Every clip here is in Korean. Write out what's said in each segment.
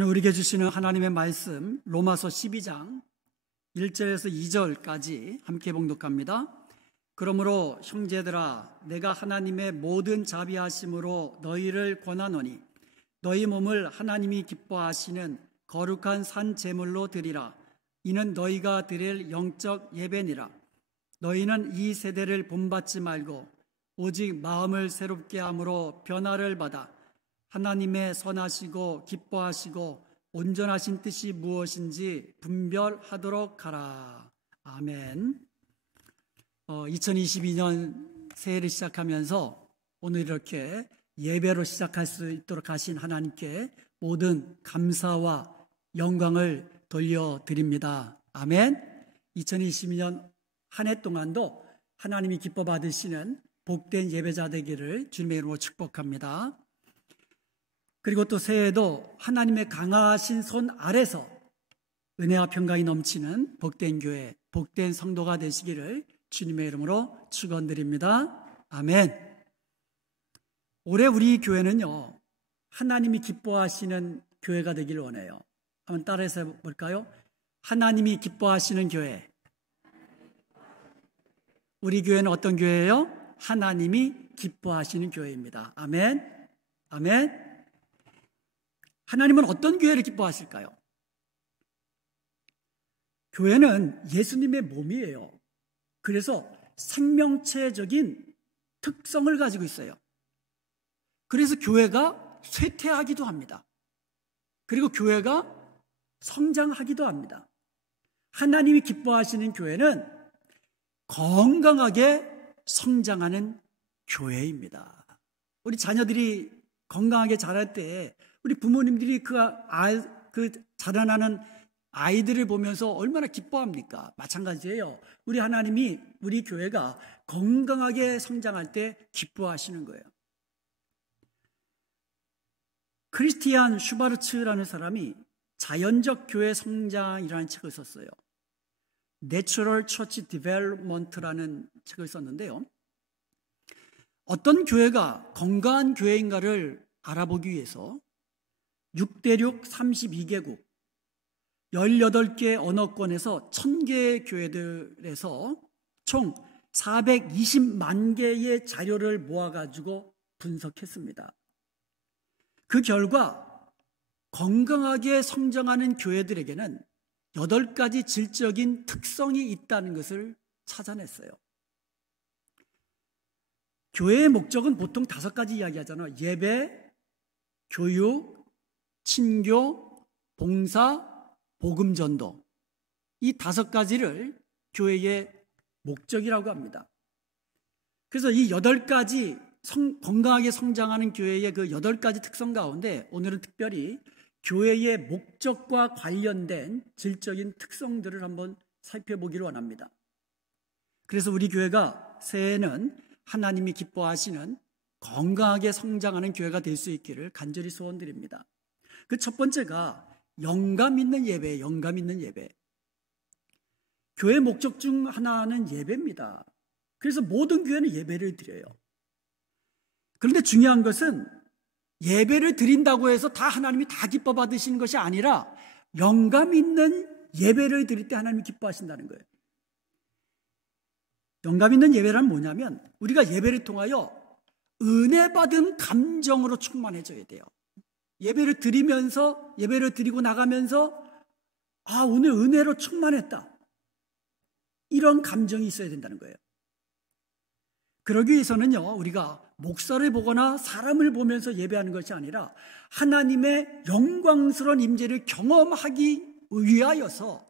오늘 우리에게 주시는 하나님의 말씀 로마서 12장 1절에서 2절까지 함께 봉독합니다. 그러므로 형제들아, 내가 하나님의 모든 자비하심으로 너희를 권하노니 너희 몸을 하나님이 기뻐하시는 거룩한 산 제물로 드리라. 이는 너희가 드릴 영적 예배니라. 너희는 이 세대를 본받지 말고 오직 마음을 새롭게 함으로 변화를 받아 하나님의 선하시고 기뻐하시고 온전하신 뜻이 무엇인지 분별하도록 하라. 아멘. 2022년 새해를 시작하면서 오늘 이렇게 예배로 시작할 수 있도록 하신 하나님께 모든 감사와 영광을 돌려드립니다. 아멘. 2022년 한 해 동안도 하나님이 기뻐 받으시는 복된 예배자 되기를 주님의 이름으로 축복합니다. 그리고 또 새해에도 하나님의 강하신 손 아래서 은혜와 평강이 넘치는 복된 교회, 복된 성도가 되시기를 주님의 이름으로 축원드립니다. 아멘. 올해 우리 교회는요, 하나님이 기뻐하시는 교회가 되기를 원해요. 한번 따라해서 해볼까요? 하나님이 기뻐하시는 교회. 우리 교회는 어떤 교회예요? 하나님이 기뻐하시는 교회입니다. 아멘. 아멘. 하나님은 어떤 교회를 기뻐하실까요? 교회는 예수님의 몸이에요. 그래서 생명체적인 특성을 가지고 있어요. 그래서 교회가 쇠퇴하기도 합니다. 그리고 교회가 성장하기도 합니다. 하나님이 기뻐하시는 교회는 건강하게 성장하는 교회입니다. 우리 자녀들이 건강하게 자랄 때 우리 부모님들이 그 자라나는 아이들을 보면서 얼마나 기뻐합니까? 마찬가지예요. 우리 하나님이 우리 교회가 건강하게 성장할 때 기뻐하시는 거예요. 크리스티안 슈바르츠라는 사람이 자연적 교회 성장이라는 책을 썼어요. Natural Church Development라는 책을 썼는데요. 어떤 교회가 건강한 교회인가를 알아보기 위해서 6대륙 32개국 18개 언어권에서 1000개의 교회들에서 총 420만 개의 자료를 모아가지고 분석했습니다. 그 결과 건강하게 성장하는 교회들에게는 8가지 질적인 특성이 있다는 것을 찾아냈어요. 교회의 목적은 보통 5가지 이야기하잖아요. 예배, 교육, 친교, 봉사, 복음 전도. 이 5가지를 교회의 목적이라고 합니다. 그래서 이 8가지 건강하게 성장하는 교회의 그 8가지 특성 가운데 오늘은 특별히 교회의 목적과 관련된 질적인 특성들을 한번 살펴보기를 원합니다. 그래서 우리 교회가 새해에는 하나님이 기뻐하시는 건강하게 성장하는 교회가 될 수 있기를 간절히 소원드립니다. 그 첫 번째가 영감 있는 예배예요. 영감 있는 예배. 교회 목적 중 하나는 예배입니다. 그래서 모든 교회는 예배를 드려요. 그런데 중요한 것은 예배를 드린다고 해서 다 하나님이 다 기뻐 받으시는 것이 아니라 영감 있는 예배를 드릴 때 하나님이 기뻐하신다는 거예요. 영감 있는 예배란 뭐냐면 우리가 예배를 통하여 은혜 받은 감정으로 충만해져야 돼요. 예배를 드리면서 예배를 드리고 나가면서 오늘 은혜로 충만했다. 이런 감정이 있어야 된다는 거예요. 그러기 위해서는요, 우리가 목사를 보거나 사람을 보면서 예배하는 것이 아니라 하나님의 영광스러운 임재를 경험하기 위하여서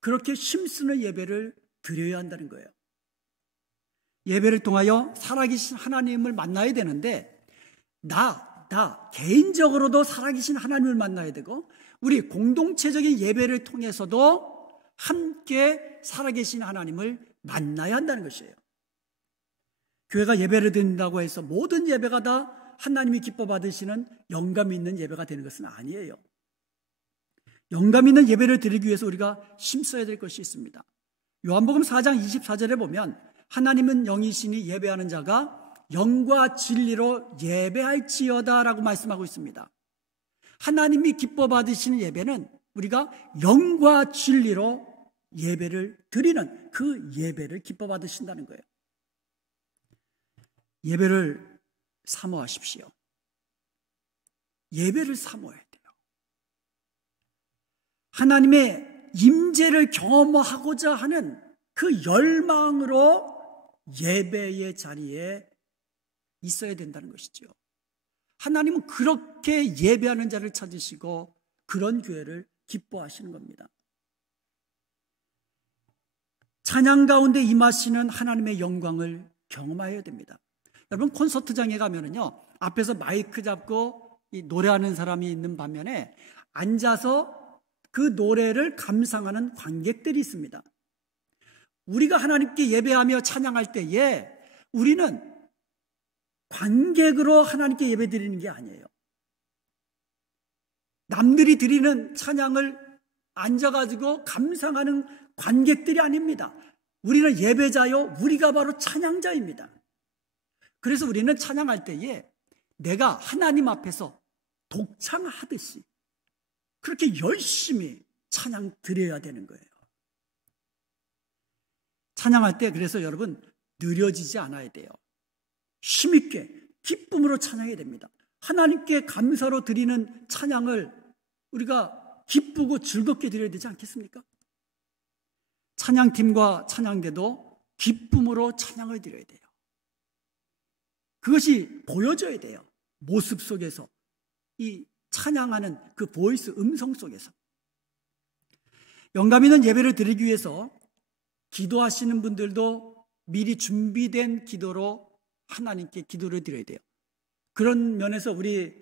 그렇게 힘쓰는 예배를 드려야 한다는 거예요. 예배를 통하여 살아계신 하나님을 만나야 되는데 나 개인적으로도 살아계신 하나님을 만나야 되고 우리 공동체적인 예배를 통해서도 함께 살아계신 하나님을 만나야 한다는 것이에요. 교회가 예배를 드린다고 해서 모든 예배가 다 하나님이 기뻐 받으시는 영감 있는 예배가 되는 것은 아니에요. 영감 있는 예배를 드리기 위해서 우리가 힘써야 될 것이 있습니다. 요한복음 4장 24절에 보면 하나님은 영이시니 예배하는 자가 영과 진리로 예배할지어다 라고 말씀하고 있습니다. 하나님이 기뻐 받으시는 예배는 우리가 영과 진리로 예배를 드리는 그 예배를 기뻐 받으신다는 거예요. 예배를 사모하십시오. 예배를 사모해야 돼요. 하나님의 임재를 경험하고자 하는 그 열망으로 예배의 자리에 있어야 된다는 것이죠. 하나님은 그렇게 예배하는 자를 찾으시고 그런 교회를 기뻐하시는 겁니다. 찬양 가운데 임하시는 하나님의 영광을 경험해야 됩니다. 여러분 콘서트장에 가면은요, 앞에서 마이크 잡고 노래하는 사람이 있는 반면에 앉아서 그 노래를 감상하는 관객들이 있습니다. 우리가 하나님께 예배하며 찬양할 때에 우리는 관객으로 하나님께 예배 드리는 게 아니에요. 남들이 드리는 찬양을 앉아가지고 감상하는 관객들이 아닙니다. 우리는 예배자요, 우리가 바로 찬양자입니다. 그래서 우리는 찬양할 때에 내가 하나님 앞에서 독창하듯이 그렇게 열심히 찬양 드려야 되는 거예요. 찬양할 때 그래서 여러분 느려지지 않아야 돼요. 힘있게 기쁨으로 찬양해야 됩니다. 하나님께 감사로 드리는 찬양을 우리가 기쁘고 즐겁게 드려야 되지 않겠습니까? 찬양팀과 찬양대도 기쁨으로 찬양을 드려야 돼요. 그것이 보여져야 돼요. 모습 속에서, 이 찬양하는 그 보이스 음성 속에서. 영감 있는 예배를 드리기 위해서 기도하시는 분들도 미리 준비된 기도로 하나님께 기도를 드려야 돼요. 그런 면에서 우리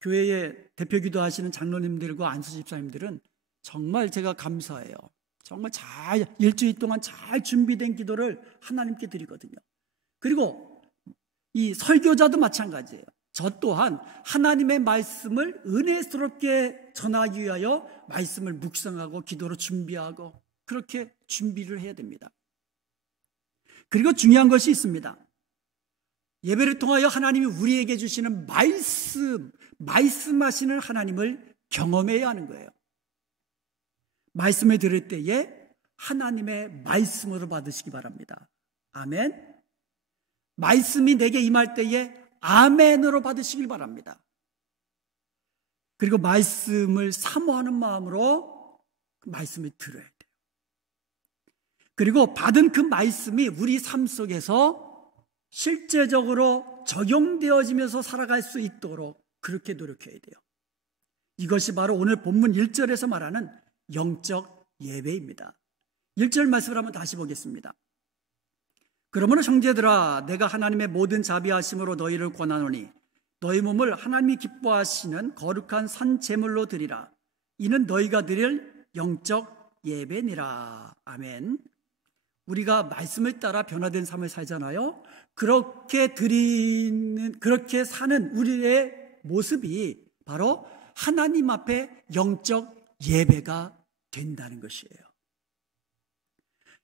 교회의 대표 기도하시는 장로님들과 안수 집사님들은 정말 제가 감사해요. 정말 잘 일주일 동안 잘 준비된 기도를 하나님께 드리거든요. 그리고 이 설교자도 마찬가지예요. 저 또한 하나님의 말씀을 은혜스럽게 전하기 위하여 말씀을 묵상하고 기도로 준비하고 그렇게 준비를 해야 됩니다. 그리고 중요한 것이 있습니다. 예배를 통하여 하나님이 우리에게 주시는 말씀하시는 하나님을 경험해야 하는 거예요. 말씀을 들을 때에 하나님의 말씀으로 받으시기 바랍니다. 아멘. 말씀이 내게 임할 때에 아멘으로 받으시길 바랍니다. 그리고 말씀을 사모하는 마음으로 그 말씀을 들어야 돼요. 그리고 받은 그 말씀이 우리 삶 속에서 실제적으로 적용되어지면서 살아갈 수 있도록 그렇게 노력해야 돼요. 이것이 바로 오늘 본문 1절에서 말하는 영적 예배입니다. 1절 말씀을 한번 다시 보겠습니다. 그러므로 형제들아, 내가 하나님의 모든 자비하심으로 너희를 권하노니 너희 몸을 하나님이 기뻐하시는 거룩한 산 제물로 드리라. 이는 너희가 드릴 영적 예배니라. 아멘. 우리가 말씀을 따라 변화된 삶을 살잖아요. 그렇게 사는 우리의 모습이 바로 하나님 앞에 영적 예배가 된다는 것이에요.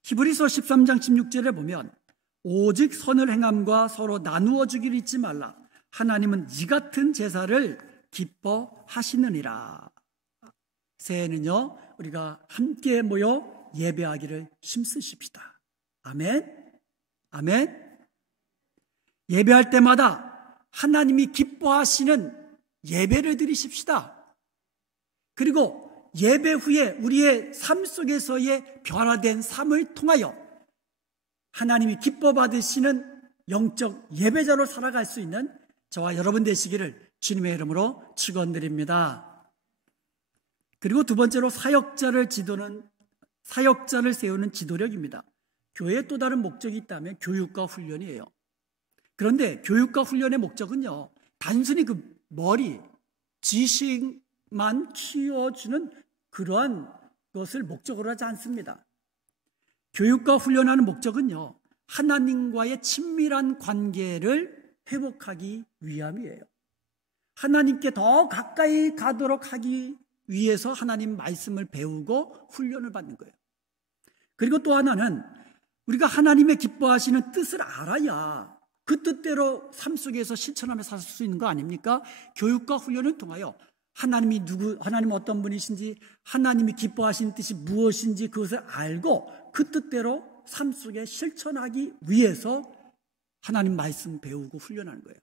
히브리서 13장 16절에 보면 오직 선을 행함과 서로 나누어 주기를 잊지 말라. 하나님은 이 같은 제사를 기뻐하시느니라. 새해에는요, 우리가 함께 모여 예배하기를 힘쓰십시다. 아멘. 아멘. 예배할 때마다 하나님이 기뻐하시는 예배를 드리십시다. 그리고 예배 후에 우리의 삶 속에서의 변화된 삶을 통하여 하나님이 기뻐 받으시는 영적 예배자로 살아갈 수 있는 저와 여러분 되시기를 주님의 이름으로 축원드립니다. 그리고 두 번째로 사역자를 세우는 지도력입니다. 교회에 또 다른 목적이 있다면 교육과 훈련이에요. 그런데 교육과 훈련의 목적은요, 단순히 그 지식만 키워주는 그러한 것을 목적으로 하지 않습니다. 교육과 훈련하는 목적은요, 하나님과의 친밀한 관계를 회복하기 위함이에요. 하나님께 더 가까이 가도록 하기 위해서 하나님 말씀을 배우고 훈련을 받는 거예요. 그리고 또 하나는 우리가 하나님의 기뻐하시는 뜻을 알아야 그 뜻대로 삶 속에서 실천하며 살 수 있는 거 아닙니까? 교육과 훈련을 통하여 하나님 어떤 분이신지, 하나님이 기뻐하시는 뜻이 무엇인지 그것을 알고 그 뜻대로 삶 속에 실천하기 위해서 하나님 말씀 배우고 훈련하는 거예요.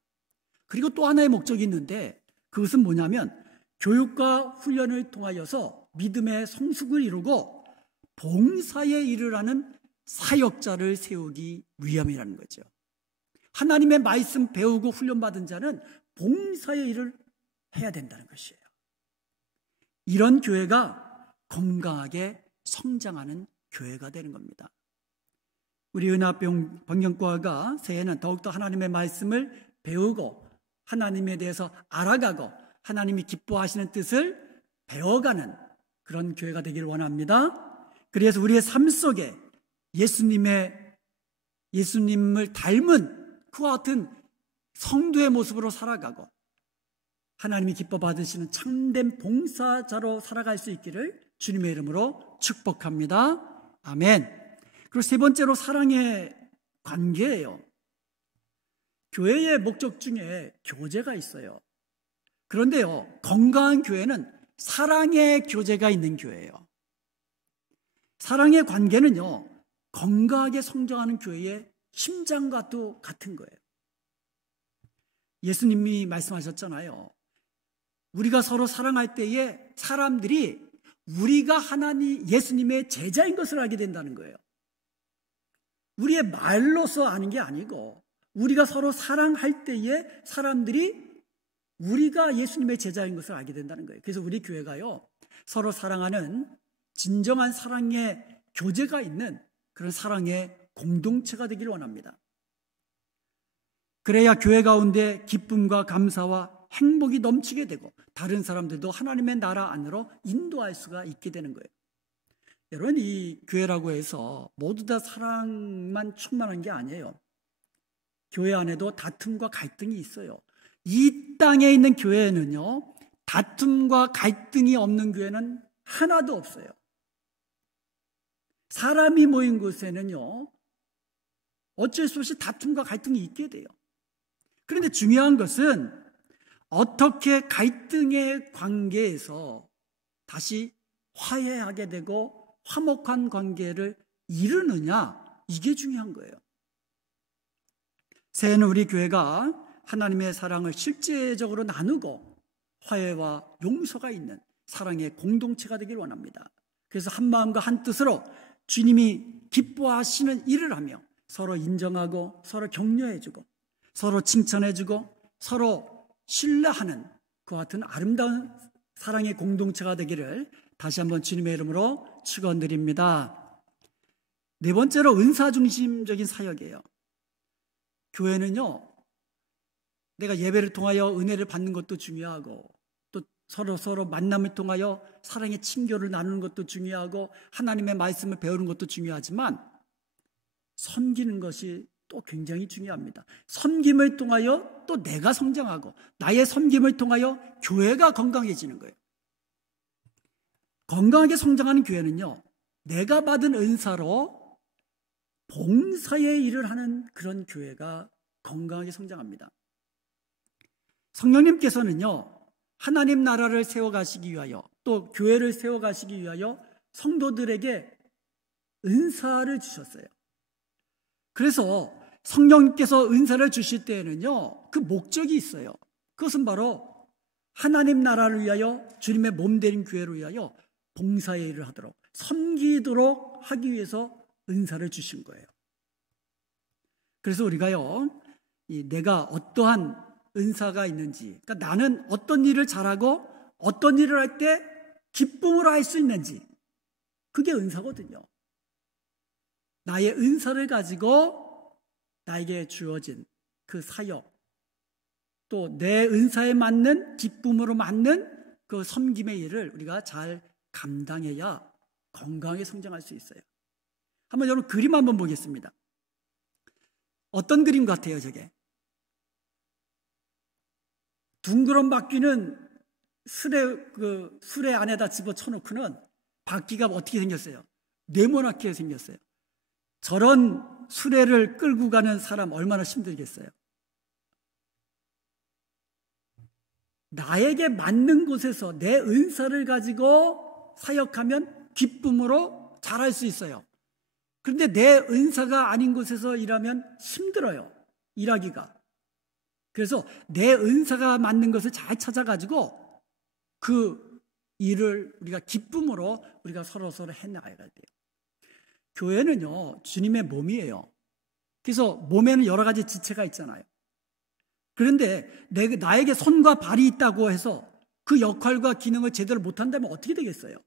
그리고 또 하나의 목적이 있는데 그것은 뭐냐면 교육과 훈련을 통하여서 믿음의 성숙을 이루고 봉사의 일을 하는 사역자를 세우기 위함이라는 거죠. 하나님의 말씀 배우고 훈련받은 자는 봉사의 일을 해야 된다는 것이에요. 이런 교회가 건강하게 성장하는 교회가 되는 겁니다. 우리 은하병경과가 새해는 더욱더 하나님의 말씀을 배우고 하나님에 대해서 알아가고 하나님이 기뻐하시는 뜻을 배워가는 그런 교회가 되기를 원합니다. 그래서 우리의 삶 속에 예수님을 닮은 그와 같은 성도의 모습으로 살아가고 하나님이 기뻐 받으시는 참된 봉사자로 살아갈 수 있기를 주님의 이름으로 축복합니다. 아멘. 그리고 세 번째로 사랑의 관계예요. 교회의 목적 중에 교제가 있어요. 그런데요, 건강한 교회는 사랑의 교제가 있는 교회예요. 사랑의 관계는요, 건강하게 성장하는 교회의 심장과도 같은 거예요. 예수님이 말씀하셨잖아요. 우리가 서로 사랑할 때에 사람들이 우리가 예수님의 제자인 것을 알게 된다는 거예요. 우리의 말로서 아는 게 아니고 우리가 서로 사랑할 때에 사람들이 우리가 예수님의 제자인 것을 알게 된다는 거예요. 그래서 우리 교회가요, 서로 사랑하는 진정한 사랑의 교제가 있는 그런 사랑의 공동체가 되기를 원합니다. 그래야 교회 가운데 기쁨과 감사와 행복이 넘치게 되고 다른 사람들도 하나님의 나라 안으로 인도할 수가 있게 되는 거예요. 여러분, 이 교회라고 해서 모두 다 사랑만 충만한 게 아니에요. 교회 안에도 다툼과 갈등이 있어요. 이 땅에 있는 교회는요, 다툼과 갈등이 없는 교회는 하나도 없어요. 사람이 모인 곳에는요, 어쩔 수 없이 다툼과 갈등이 있게 돼요. 그런데 중요한 것은 어떻게 갈등의 관계에서 다시 화해하게 되고 화목한 관계를 이루느냐, 이게 중요한 거예요. 새해는 우리 교회가 하나님의 사랑을 실제적으로 나누고 화해와 용서가 있는 사랑의 공동체가 되길 원합니다. 그래서 한 마음과 한 뜻으로 주님이 기뻐하시는 일을 하며 서로 인정하고 서로 격려해주고 서로 칭찬해주고 서로 신뢰하는 그와 같은 아름다운 사랑의 공동체가 되기를 다시 한번 주님의 이름으로 축원드립니다. 네 번째로 은사 중심적인 사역이에요. 교회는요, 내가 예배를 통하여 은혜를 받는 것도 중요하고 또 서로 만남을 통하여 사랑의 친교를 나누는 것도 중요하고 하나님의 말씀을 배우는 것도 중요하지만 섬기는 것이 또 굉장히 중요합니다. 섬김을 통하여 또 내가 성장하고 나의 섬김을 통하여 교회가 건강해지는 거예요. 건강하게 성장하는 교회는요, 내가 받은 은사로 봉사의 일을 하는 그런 교회가 건강하게 성장합니다. 성령님께서는요, 하나님 나라를 세워가시기 위하여 또 교회를 세워가시기 위하여 성도들에게 은사를 주셨어요. 그래서 성령님께서 은사를 주실 때에는요, 그 목적이 있어요. 그것은 바로 하나님 나라를 위하여 주님의 몸된 교회를 위하여 봉사의 일을 하도록 섬기도록 하기 위해서 은사를 주신 거예요. 그래서 우리가요, 내가 어떠한 은사가 있는지, 그러니까 나는 어떤 일을 잘하고 어떤 일을 할 때 기쁨으로 할 수 있는지, 그게 은사거든요. 나의 은사를 가지고 나에게 주어진 그 사역, 또 내 은사에 맞는 기쁨으로 맞는 그 섬김의 일을 우리가 잘 감당해야 건강하게 성장할 수 있어요. 한번 여러분 그림 한번 보겠습니다. 어떤 그림 같아요, 저게? 둥그런 바퀴는 수레 안에다 집어쳐놓고는 바퀴가 어떻게 생겼어요? 네모나게 생겼어요. 저런 수레를 끌고 가는 사람 얼마나 힘들겠어요? 나에게 맞는 곳에서 내 은사를 가지고 사역하면 기쁨으로 잘할 수 있어요. 그런데 내 은사가 아닌 곳에서 일하면 힘들어요, 일하기가. 그래서 내 은사가 맞는 것을 잘 찾아가지고 그 일을 우리가 기쁨으로 우리가 서로서로 해나가야 돼요. 교회는요, 주님의 몸이에요. 그래서 몸에는 여러 가지 지체가 있잖아요. 그런데 나에게 손과 발이 있다고 해서 그 역할과 기능을 제대로 못한다면 어떻게 되겠어요?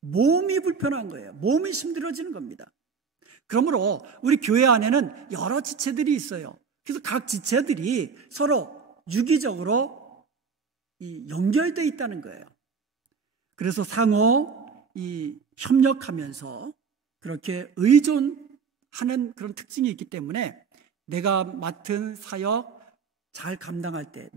몸이 불편한 거예요. 몸이 힘들어지는 겁니다. 그러므로 우리 교회 안에는 여러 지체들이 있어요. 그래서 각 지체들이 서로 유기적으로 연결되어 있다는 거예요. 그래서 상호 협력하면서 그렇게 의존하는 그런 특징이 있기 때문에 내가 맡은 사역 잘 감당할 때,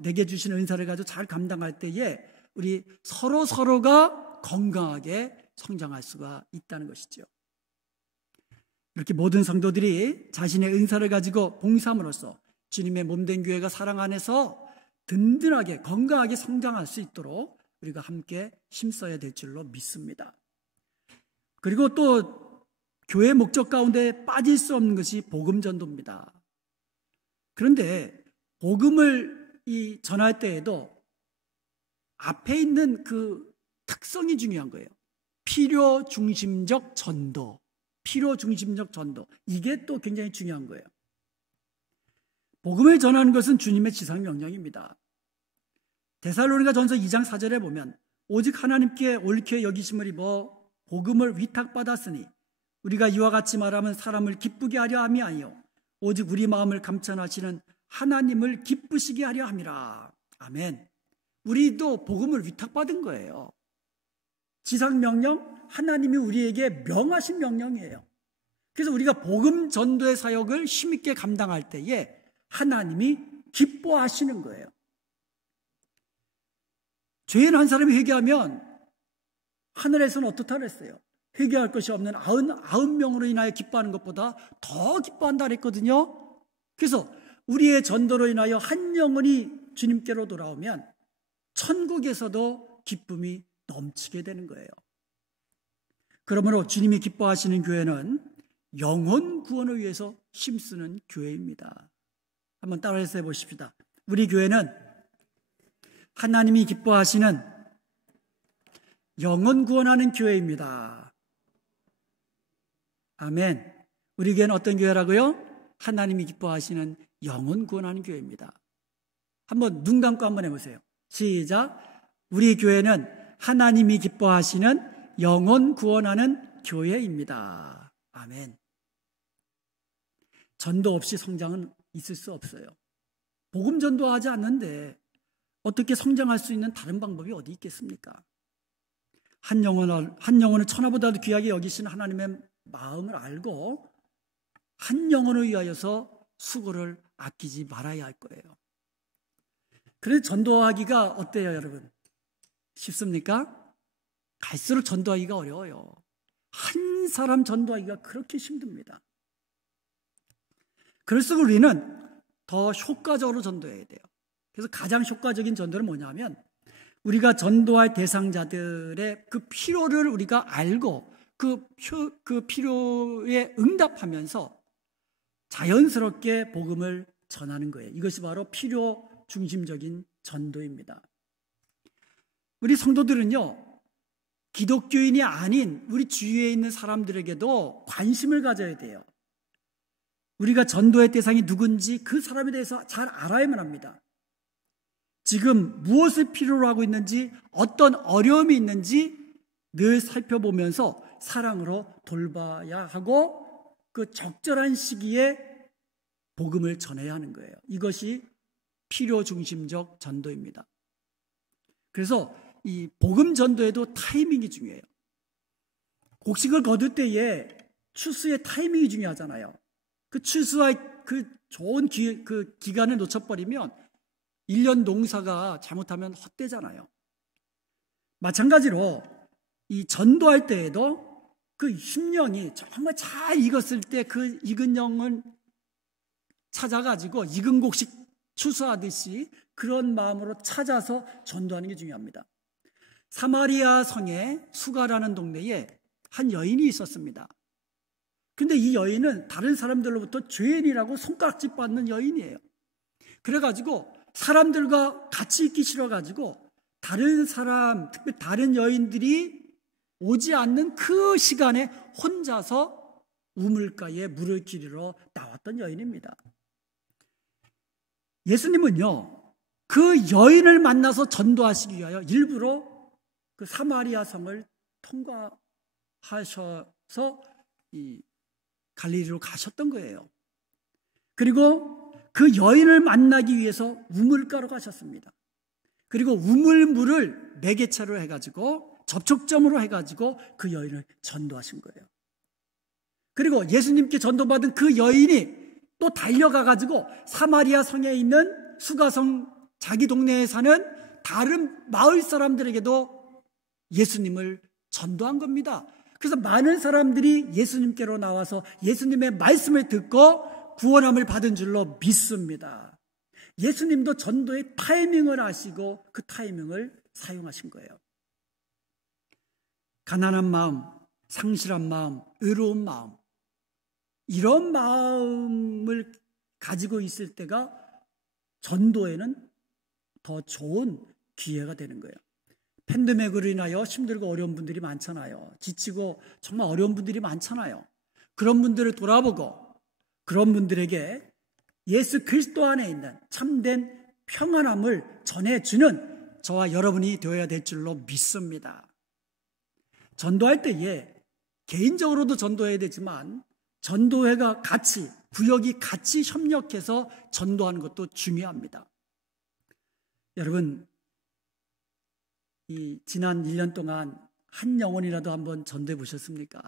내게 주신 은사를 가지고 잘 감당할 때에 우리 서로가 건강하게 성장할 수가 있다는 것이죠. 이렇게 모든 성도들이 자신의 은사를 가지고 봉사함으로써 주님의 몸된 교회가 사랑 안에서 든든하게 건강하게 성장할 수 있도록 우리가 함께 힘써야 될 줄로 믿습니다. 그리고 또 교회 목적 가운데 빠질 수 없는 것이 복음 전도입니다. 그런데 복음을 전할 때에도 앞에 있는 그 특성이 중요한 거예요. 필요 중심적 전도. 이게 또 굉장히 중요한 거예요. 복음을 전하는 것은 주님의 지상 명령입니다. 데살로니가전서 2장 4절에 보면 오직 하나님께 옳게 여기심을 입어 복음을 위탁받았으니 우리가 이와 같이 말하면 사람을 기쁘게 하려 함이 아니요 오직 우리 마음을 감천하시는 하나님을 기쁘시게 하려 함이라. 아멘. 우리도 복음을 위탁받은 거예요. 지상 명령, 하나님이 우리에게 명하신 명령이에요. 그래서 우리가 복음 전도의 사역을 힘있게 감당할 때에 하나님이 기뻐하시는 거예요. 죄인 한 사람이 회개하면 하늘에서는 어떻다 그랬어요? 회개할 것이 없는 99명으로 인하여 기뻐하는 것보다 더 기뻐한다 그랬거든요. 그래서 우리의 전도로 인하여 한 영혼이 주님께로 돌아오면 천국에서도 기쁨이 넘치게 되는 거예요. 그러므로 주님이 기뻐하시는 교회는 영혼 구원을 위해서 힘쓰는 교회입니다. 한번 따라해서 해보십시다. 우리 교회는 하나님이 기뻐하시는 영혼 구원하는 교회입니다. 아멘. 우리 교회는 어떤 교회라고요? 하나님이 기뻐하시는 영혼 구원하는 교회입니다. 한번 눈 감고 한번 해보세요. 시작. 우리 교회는 하나님이 기뻐하시는 영혼 구원하는 교회입니다. 아멘. 전도 없이 성장은 있을 수 없어요. 복음 전도하지 않는데 어떻게 성장할 수 있는 다른 방법이 어디 있겠습니까? 한 영혼을 천하보다도 귀하게 여기시는 하나님의 마음을 알고 한 영혼을 위하여서 수고를 아끼지 말아야 할 거예요. 그래서 전도하기가 어때요, 여러분? 쉽습니까? 갈수록 전도하기가 어려워요. 한 사람 전도하기가 그렇게 힘듭니다. 그럴수록 우리는 더 효과적으로 전도해야 돼요. 그래서 가장 효과적인 전도는 뭐냐면 우리가 전도할 대상자들의 그 필요를 우리가 알고 그 필요에 응답하면서 자연스럽게 복음을 전하는 거예요. 이것이 바로 필요 중심적인 전도입니다. 우리 성도들은요, 기독교인이 아닌 우리 주위에 있는 사람들에게도 관심을 가져야 돼요. 우리가 전도의 대상이 누군지 그 사람에 대해서 잘 알아야만 합니다. 지금 무엇을 필요로 하고 있는지, 어떤 어려움이 있는지 늘 살펴보면서 사랑으로 돌봐야 하고 그 적절한 시기에 복음을 전해야 하는 거예요. 이것이 필요 중심적 전도입니다. 그래서 이 복음 전도에도 타이밍이 중요해요. 곡식을 거둘 때에 추수의 타이밍이 중요하잖아요. 그 추수와 그 좋은 기간을 놓쳐버리면 1년 농사가 잘못하면 헛되잖아요. 마찬가지로 이 전도할 때에도 그 심령이 정말 잘 익었을 때 그 익은 영을 찾아가지고 익은 곡식 추수하듯이 그런 마음으로 찾아서 전도하는 게 중요합니다. 사마리아 성의 수가라는 동네에 한 여인이 있었습니다. 근데 이 여인은 다른 사람들로부터 죄인이라고 손가락질 받는 여인이에요. 그래가지고 사람들과 같이 있기 싫어가지고 다른 사람, 특히 다른 여인들이 오지 않는 그 시간에 혼자서 우물가에 물을 기르러 나왔던 여인입니다. 예수님은요, 그 여인을 만나서 전도하시기 위하여 일부러 그 사마리아 성을 통과하셔서 이 갈릴리로 가셨던 거예요. 그리고 그 여인을 만나기 위해서 우물가로 가셨습니다. 그리고 우물물을 매개체로 해가지고 접촉점으로 해가지고 그 여인을 전도하신 거예요. 그리고 예수님께 전도받은 그 여인이 또 달려가가지고 사마리아 성에 있는 수가성 자기 동네에 사는 다른 마을 사람들에게도 예수님을 전도한 겁니다. 그래서 많은 사람들이 예수님께로 나와서 예수님의 말씀을 듣고 구원함을 받은 줄로 믿습니다. 예수님도 전도의 타이밍을 아시고 그 타이밍을 사용하신 거예요. 가난한 마음, 상실한 마음, 의로운 마음, 이런 마음을 가지고 있을 때가 전도에는 더 좋은 기회가 되는 거예요. 팬데믹으로 인하여 힘들고 어려운 분들이 많잖아요. 지치고 정말 어려운 분들이 많잖아요. 그런 분들을 돌아보고 그런 분들에게 예수 그리스도 안에 있는 참된 평안함을 전해주는 저와 여러분이 되어야 될 줄로 믿습니다. 전도할 때에 개인적으로도 전도해야 되지만 전도회가 같이, 구역이 같이 협력해서 전도하는 것도 중요합니다. 여러분, 이 지난 1년 동안 한 영혼이라도 한번 전도해 보셨습니까?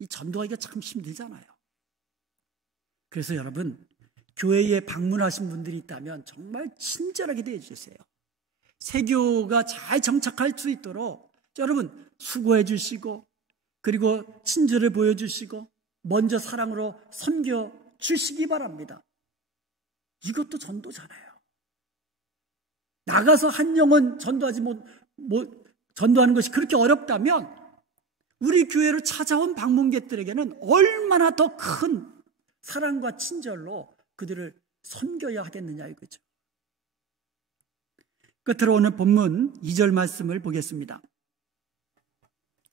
이 전도하기가 참 힘들잖아요. 그래서 여러분, 교회에 방문하신 분들이 있다면 정말 친절하게 대해 주세요. 세교가 잘 정착할 수 있도록 여러분 수고해 주시고, 그리고 친절을 보여주시고 먼저 사랑으로 섬겨 주시기 바랍니다. 이것도 전도잖아요. 나가서 한 영혼 전도하지 전도하는 것이 그렇게 어렵다면 우리 교회로 찾아온 방문객들에게는 얼마나 더 큰 사랑과 친절로 그들을 섬겨야 하겠느냐 이거죠. 끝으로 오늘 본문 2절 말씀을 보겠습니다.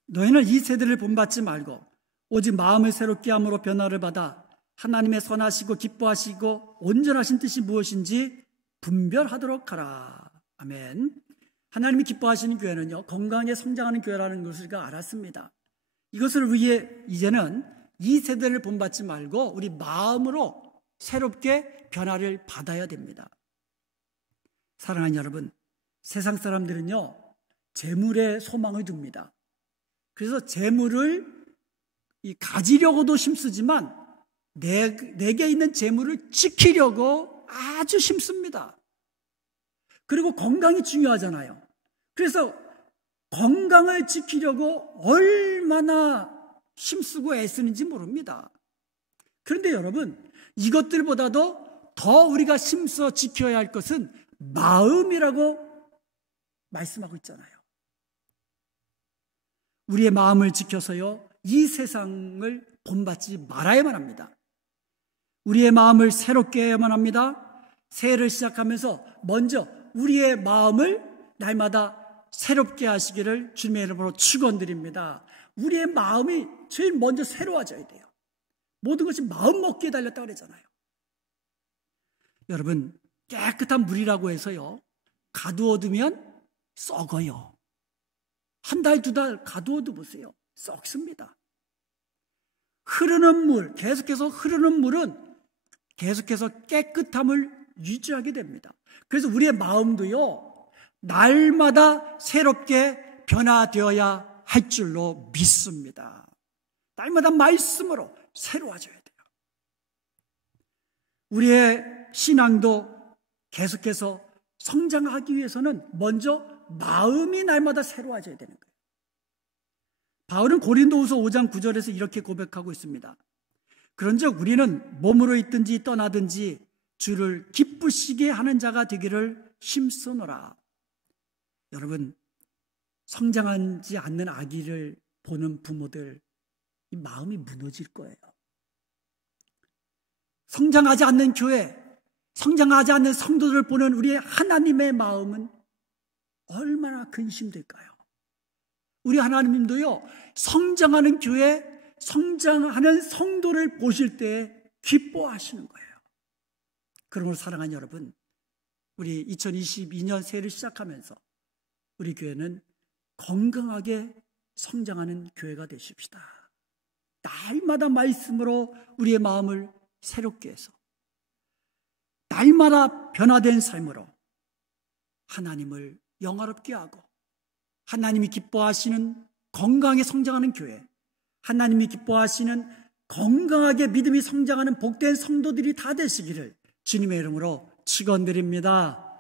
너희는 이 세대를 본받지 말고 오직 마음을 새롭게 함으로 변화를 받아 하나님의 선하시고 기뻐하시고 온전하신 뜻이 무엇인지 분별하도록 하라. 아멘. 하나님이 기뻐하시는 교회는요, 건강하게 성장하는 교회라는 것을 우리가 알았습니다. 이것을 위해 이제는 이 세대를 본받지 말고 우리 마음으로 새롭게 변화를 받아야 됩니다. 사랑하는 여러분, 세상 사람들은요, 재물에 소망을 둡니다. 그래서 재물을 가지려고도 힘쓰지만 내게 있는 재물을 지키려고 아주 힘씁니다. 그리고 건강이 중요하잖아요. 그래서 건강을 지키려고 얼마나 힘쓰고 애쓰는지 모릅니다. 그런데 여러분, 이것들보다도 더 우리가 힘써 지켜야 할 것은 마음이라고 말씀하고 있잖아요. 우리의 마음을 지켜서요, 이 세상을 본받지 말아야만 합니다. 우리의 마음을 새롭게 해야만 합니다. 새해를 시작하면서 먼저 우리의 마음을 날마다 새롭게 하시기를 주님의 이름으로 축원드립니다. 우리의 마음이 제일 먼저 새로워져야 돼요. 모든 것이 마음 먹기에 달렸다고 그러잖아요. 여러분, 깨끗한 물이라고 해서요, 가두어두면 썩어요. 한 달, 두 달 가두어도 보세요. 썩습니다. 흐르는 물, 계속해서 흐르는 물은 계속해서 깨끗함을 유지하게 됩니다. 그래서 우리의 마음도요, 날마다 새롭게 변화되어야 할 줄로 믿습니다. 날마다 말씀으로 새로워져야 돼요. 우리의 신앙도 계속해서 성장하기 위해서는 먼저 마음이 날마다 새로워져야 되는 거예요. 바울은 고린도후서 5장 9절에서 이렇게 고백하고 있습니다. 그런즉 우리는 몸으로 있든지 떠나든지 주를 기쁘시게 하는 자가 되기를 힘쓰노라. 여러분, 성장하지 않는 아기를 보는 부모들, 이 마음이 무너질 거예요. 성장하지 않는 교회, 성장하지 않는 성도들을 보는 우리 하나님의 마음은 얼마나 근심될까요? 우리 하나님도요, 성장하는 교회, 성장하는 성도를 보실 때 기뻐하시는 거예요. 그러므로 사랑하는 여러분, 우리 2022년 새해를 시작하면서 우리 교회는 건강하게 성장하는 교회가 되십시다. 날마다 말씀으로 우리의 마음을 새롭게 해서 날마다 변화된 삶으로 하나님을 영화롭게 하고 하나님이 기뻐하시는 건강하게 성장하는 교회, 하나님이 기뻐하시는 건강하게 믿음이 성장하는 복된 성도들이 다 되시기를 주님의 이름으로 축원드립니다.